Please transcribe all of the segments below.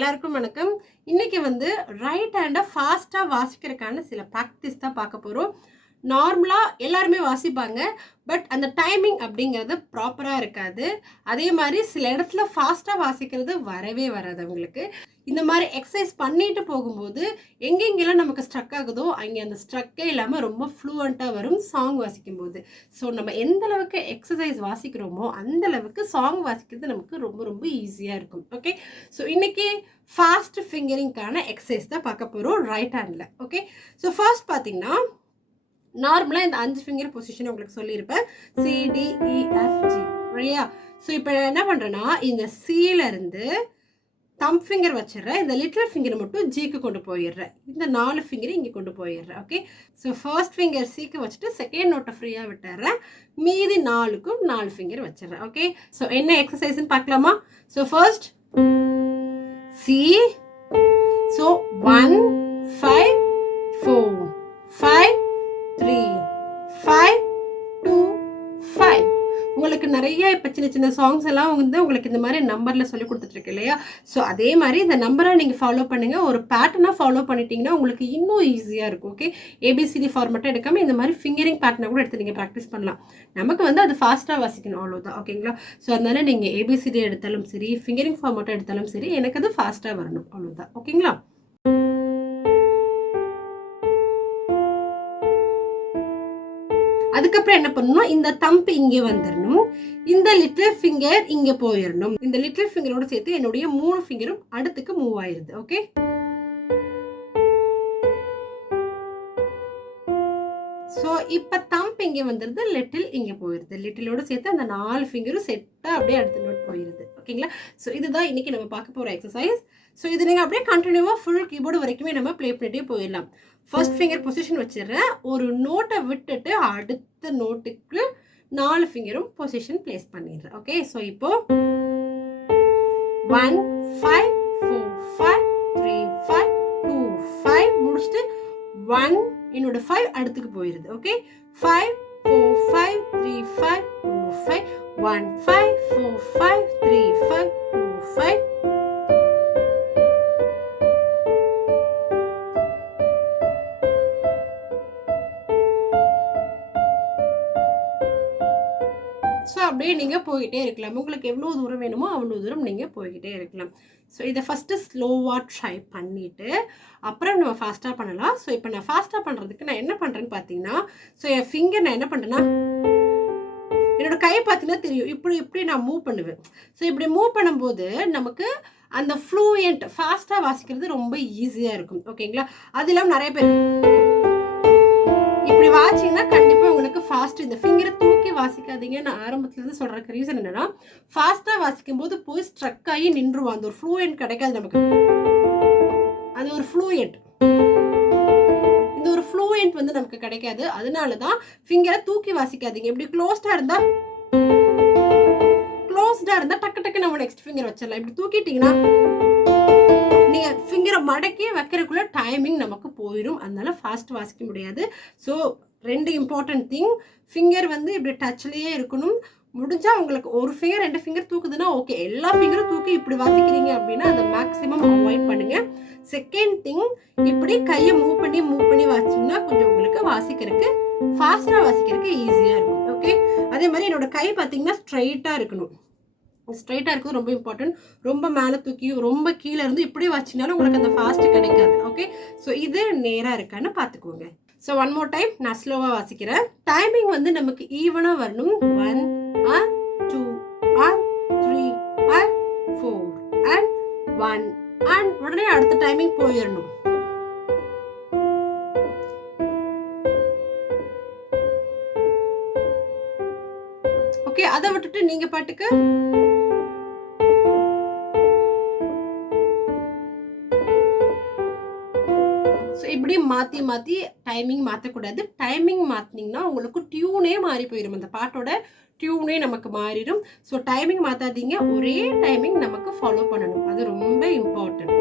எல்லாருக்கும் வணக்கம். இன்னைக்கு வந்து ரைட் ஹேண்டை ஃபாஸ்ட்டாக வாசிக்கிறதுக்கான சில ப்ராக்டிஸ் தான் பார்க்க போகிறோம். நார்மலாக எல்லாருமே வாசிப்பாங்க, பட் அந்த டைமிங் அப்படிங்கிறது ப்ராப்பராக இருக்காது. அதே மாதிரி சில இடத்துல ஃபாஸ்ட்டாக வாசிக்கிறது வரவே வராது அவங்களுக்கு. இந்த மாதிரி எக்ஸசைஸ் பண்ணிட்டு போகும்போது எங்கெங்கெல்லாம் நமக்கு ஸ்ட்ரக் ஆகுதோ அங்கே அந்த ஸ்ட்ரக்கே இல்லாமல் ரொம்ப ஃப்ளூவெண்ட்டாக வரும் சாங் வாசிக்கும்போது. ஸோ நம்ம எந்த அளவுக்கு எக்ஸசைஸ் வாசிக்கிறோமோ அந்த அளவுக்கு சாங் வாசிக்கிறது நமக்கு ரொம்ப ரொம்ப ஈஸியாக இருக்கும். ஓகே, ஸோ இன்னைக்கு ஃபாஸ்ட் ஃபிங்கரிங்கான எக்ஸசைஸ் தான் பார்க்க போகிறோம் right handle. Okay, so first பார்த்தீங்கன்னா நார்மலாக இந்த 5 ஃபிங்கர் பொசிஷன் உங்களுக்கு சொல்லியிருப்பேன், CDEFG இல்லையா? ஸோ இப்போ நான் என்ன பண்ணுறேன்னா இந்த இருந்து தம் ஃபிங்கர் வச்சிடுறேன், இந்த லிட்டில் ஃபிங்கரை மட்டும் ஜிக்கு கொண்டு போயிடுறேன், இந்த 4 ஃபிங்கரை இங்கே கொண்டு போயிடுறேன். ஓகே, ஸோ ஃபர்ஸ்ட் ஃபிங்கர் சிக்கு வச்சுட்டு செகண்ட் நோட்டை ஃப்ரீயாக விட்டுறேன், மீதி 4க்கும் 4 ஃபிங்கர் வச்சிடுறேன். ஓகே, ஸோ என்ன எக்ஸசைஸ்ன்னு பார்க்கலாமா? So first C, so 1 5 4 5 3 5 2 5. உங்களுக்கு நிறைய இப்போ சின்ன சின்ன சாங்ஸ் எல்லாம் வந்து உங்களுக்கு இந்த மாதிரி நம்பரில் சொல்லி கொடுத்துட்ருக்கு இல்லையா? ஸோ அதே மாதிரி இந்த நம்பரை நீங்கள் ஃபாலோ பண்ணுங்கள். ஒரு பேட்டர்னாக ஃபாலோ பண்ணிட்டீங்கன்னா உங்களுக்கு இன்னும் ஈஸியாக இருக்கும். ஓகே, ABCD ஃபார்மேட்டாக எடுக்காமல் இந்த மாதிரி ஃபிங்கரிங் பேட்டர்னை கூட எடுத்து நீங்கள் ப்ராக்டிஸ் பண்ணலாம். நமக்கு வந்து அது ஃபாஸ்ட்டாக வாசிக்கணும், அவ்வளோதான். ஓகேங்களா? ஸோ அதனால நீங்கள் ABCD எடுத்தாலும் சரி, ஃபிங்கரிங் ஃபார்மேட்டாக எடுத்தாலும் சரி, எனக்கு அது ஃபாஸ்ட்டாக வரணும், அவ்வளோதான். ஓகேங்களா? அதுக்கப்புறம் என்ன பண்ணணும், இந்த தம்ப் இங்கே வந்துடணும், இந்த லிட்டில் ஃபிங்கர் இங்கே போயிடணும். இந்த லிட்டில் ஃபிங்கரோட சேர்த்து என்னுடைய 3 ஃபிங்கரும் அடுத்துக்கு மூவ் ஆயிருது. ஓகே, ஸோ இப்போ தம்ப் இங்கே வந்துடுது, லிட்டில் இங்கே போயிடுது, லிட்டிலோட சேர்த்து அந்த 4 ஃபிங்கரும் செட்டாக அப்படியே அடுத்த நோட் போயிடுது. ஓகேங்களா? ஸோ இதுதான் இன்னைக்கு நம்ம பார்க்க போகிற எக்ஸசைஸ். ஸோ இது நீங்கள் அப்படியே கண்டினியூவாக ஃபுல் கீபோர்டு வரைக்குமே நம்ம ப்ளே பண்ணிட்டே போயிடலாம். ஃபர்ஸ்ட் ஃபிங்கர் பொசிஷன் வச்சிடுறேன், ஒரு நோட்டை விட்டுட்டு அடுத்த நோட்டுக்கு 4 ஃபிங்கரும் பொசிஷன் பிளேஸ் பண்ணிடுறேன். ஓகே, ஸோ இப்போ 1 5 4 5 3 5 2 5 முடிச்சுட்டு 1 என்னோட 5 அடுத்துக்கு போயிருது. ஓகே, 5 4 5 3 5 2 5 1 5 4 5 3 5 2 5. ஸோ அப்படியே நீங்கள் போய்கிட்டே இருக்கலாம். உங்களுக்கு எவ்வளோ தூரம் வேணுமோ அவ்வளோ தூரம் நீங்கள் போய்கிட்டே இருக்கலாம். ஸோ இதை ஃபஸ்ட்டு ஸ்லோவாக ட்ரை பண்ணிவிட்டு அப்புறம் நம்ம ஃபாஸ்ட்டாக பண்ணலாம். ஸோ இப்போ நான் ஃபாஸ்ட்டாக பண்ணுறதுக்கு நான் என்ன பண்ணுறேன்னு பார்த்தீங்கன்னா, ஸோ என் ஃபிங்கர் நான் என்ன பண்ணுறேன்னா, என்னோட கை பார்த்தீங்கன்னா தெரியும், இப்படி நான் மூவ் பண்ணுவேன். ஸோ இப்படி மூவ் பண்ணும்போது நமக்கு அந்த ஃப்ளூயண்ட் ஃபாஸ்ட்டாக வாசிக்கிறது ரொம்ப ஈஸியாக இருக்கும். ஓகேங்களா? அது இல்லாமல் நிறைய பேர் இப்படி வாசிங்கன்னா கண்டிப்பாக உங்களுக்கு ஃபாஸ்ட், இந்த ஃபிங்கரை தூக்கி வாசிக்காதீங்க. நான் ஆரம்பத்துலேருந்து சொல்கிறதுக்கு ரீசன் என்னன்னா, ஃபாஸ்ட்டாக வாசிக்கும் போது போய் ஸ்ட்ரக் ஆகி நின்றுவோம், அந்த ஒரு ஃப்ளூயண்ட் கிடைக்காது நமக்கு. அது ஒரு ஃப்ளூயண்ட், இந்த ஒரு ஃப்ளூயண்ட் வந்து நமக்கு கிடைக்காது. அதனால தான் ஃபிங்கரை தூக்கி வாசிக்காதீங்க. இப்படி க்ளோஸ்டாக இருந்தால் டக்கு டக்கு நம்ம நெக்ஸ்ட் ஃபிங்கர் வச்சிடலாம். இப்படி தூக்கிட்டீங்கன்னா நீங்கள் ஃபிங்கரை மடக்கி வைக்கிறதுக்குள்ள டைமிங் நமக்கு போயிடும், அதனால ஃபாஸ்ட் வாசிக்க முடியாது. ஸோ 2 இம்பார்ட்டன்ட் திங், ஃபிங்கர் வந்து இப்படி டச்லேயே இருக்கணும். முடிஞ்சால் உங்களுக்கு ஒரு ஃபிங்கர் 2 ஃபிங்கர் தூக்குதுன்னா ஓகே, எல்லா ஃபிங்கரும் தூக்கி இப்படி வாசிக்கிறீங்க அப்படின்னா அதை மேக்ஸிமம் அவாய்ட் பண்ணுங்கள். செகண்ட் திங், இப்படி கையை மூவ் பண்ணி வாசிச்சிங்கன்னா கொஞ்சம் உங்களுக்கு வாசிக்கிறதுக்கு ஃபாஸ்ட்டாக வாசிக்கிறதுக்கு ஈஸியாக இருக்கும். ஓகே, அதே மாதிரி என்னோட கை பார்த்தீங்கன்னா ஸ்ட்ரைட்டாக இருக்கணும். ஸ்ட்ரைட்டாக இருக்கிறது ரொம்ப இம்பார்ட்டன்ட். ரொம்ப மேலே தூக்கி ரொம்ப கீழே இருந்து இப்படி வச்சினாலும் உங்களுக்கு அந்த ஃபாஸ்ட் கிடைக்காது. ஓகே, ஸோ இது நேராக இருக்கான்னு பார்த்துக்கோங்க. ஸோ 1 more டைம் நான் ஸ்லோவாக வாசிக்கிறேன். டைமிங் வந்து நமக்கு ஈவனாக வரணும். 1 and 2 and 3 and 4 and 1 and உடனே அடுத்த டைமிங் போயிடணும். ஓகே, அதை விட்டுட்டு நீங்கள் பாட்டுக்கு இப்படி மாற்றி டைமிங் மாற்றக்கூடாது. டைமிங் மாற்றினீங்கன்னா உங்களுக்கு டியூனே மாறி போயிடும், அந்த பாட்டோட டியூனே நமக்கு மாறிடும். ஸோ டைமிங் மாற்றாதீங்க, ஒரே டைமிங் நமக்கு ஃபாலோ பண்ணணும், அது ரொம்ப இம்பார்ட்டன்ட்.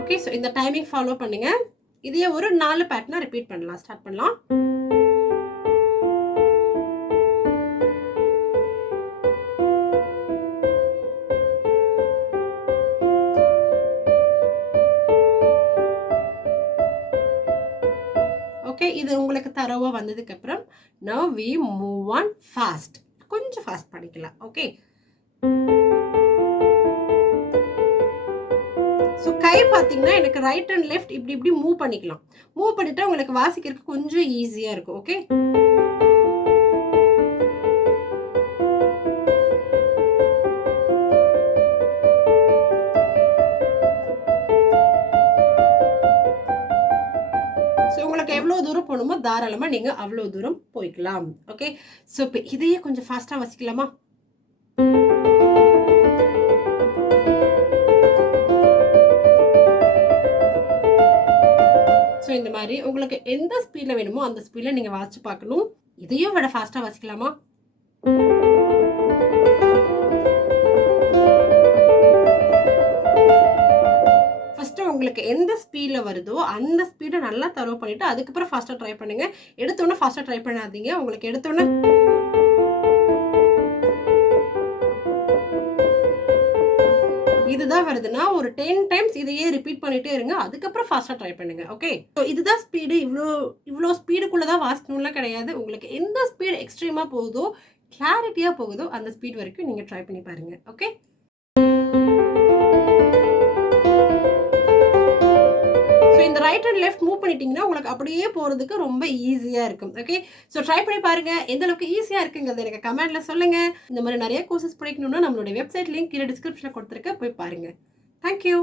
ஓகே, ஸோ இந்த டைமிங் ஃபாலோ பண்ணுங்க. இதே ஒரு 4 பேட்டர்னா ரிப்பீட் பண்ணலாம். ஸ்டார்ட் பண்ணலாம். இது உங்களுக்கு தரவா வந்ததுக்கப்புறம் now we move on fast. கொஞ்சம் ஃபாஸ்ட் பண்ணிக்கலாம். ஓகே, ஸோ கை பார்த்தீங்கன்னா எனக்கு ரைட் அண்ட் லெஃப்ட் இப்படி இப்படி மூவ் பண்ணிக்கலாம். மூவ் பண்ணிட்டா உங்களுக்கு வாசிக்கிறதுக்கு கொஞ்சம் ஈஸியாக இருக்கும். ஓகே, ஸோ உங்களுக்கு எவ்வளோ தூரம் போகணுமோ தாராளமாக நீங்கள் அவ்வளோ தூரம் போய்க்கலாம். ஓகே, ஸோ இப்போ இதையே கொஞ்சம் ஃபாஸ்ட்டாக வாசிக்கலாமா? ஸோ இந்த மாதிரி உங்களுக்கு எந்த ஸ்பீடில் வேணுமோ அந்த ஸ்பீடில் நீங்கள் வாசிச்சு பார்க்கணும். இதையும் விட ஃபாஸ்ட்டாக வாசிக்கலாமா? ஃபஸ்ட்டு உங்களுக்கு எந்த ஸ்பீடில் வருதோ அந்த ஸ்பீடை நல்லா தரவு பண்ணிவிட்டு அதுக்கப்புறம் ஃபாஸ்ட்டாக ட்ரை பண்ணுங்கள். எடுத்தோன்னே ஃபாஸ்ட்டாக ட்ரை பண்ணாதீங்க. உங்களுக்கு எடுத்தோன்னே இதுதான் வருதுன்னா ஒரு 10 டைம்ஸ் இதையே ரிப்பீட் பண்ணிட்டே இருங்க. அதுக்கப்புறம் ஃபாஸ்ட்டாக ட்ரை பண்ணுங்க. ஓகே, ஸோ இதுதான் ஸ்பீடு. இவ்வளோ ஸ்பீடுக்குள்ளே தான் வாசிக்கணும்லாம் கிடையாது. உங்களுக்கு எந்த ஸ்பீடு எக்ஸ்ட்ரீமாக போகுதோ, கிளாரிட்டியாக போகுதோ அந்த ஸ்பீட் வரைக்கும் நீங்கள் ட்ரை பண்ணி பாருங்க. ஓகே, ஸோ இந்த ரைட் அண்ட் லெஃப்ட் மூவ் பண்ணிட்டீங்கன்னா உங்களுக்கு அப்படியே போகிறதுக்கு ரொம்ப ஈஸியாக இருக்கும். ஓகே, ஸோ ட்ரை பண்ணி பாருங்க. எந்த அளவுக்கு ஈஸியாக இருக்குங்கிறது எனக்கு கமெண்ட்ல சொல்லுங்க. இந்த மாதிரி நிறைய கோர்சஸ் படிக்கணும்னா நம்மளுடைய வெப்சைட் லிங்க் கீழே டிஸ்கிரிப்ஷனில் கொடுத்துருக்க, போய் பாருங்க. தேங்க்யூ.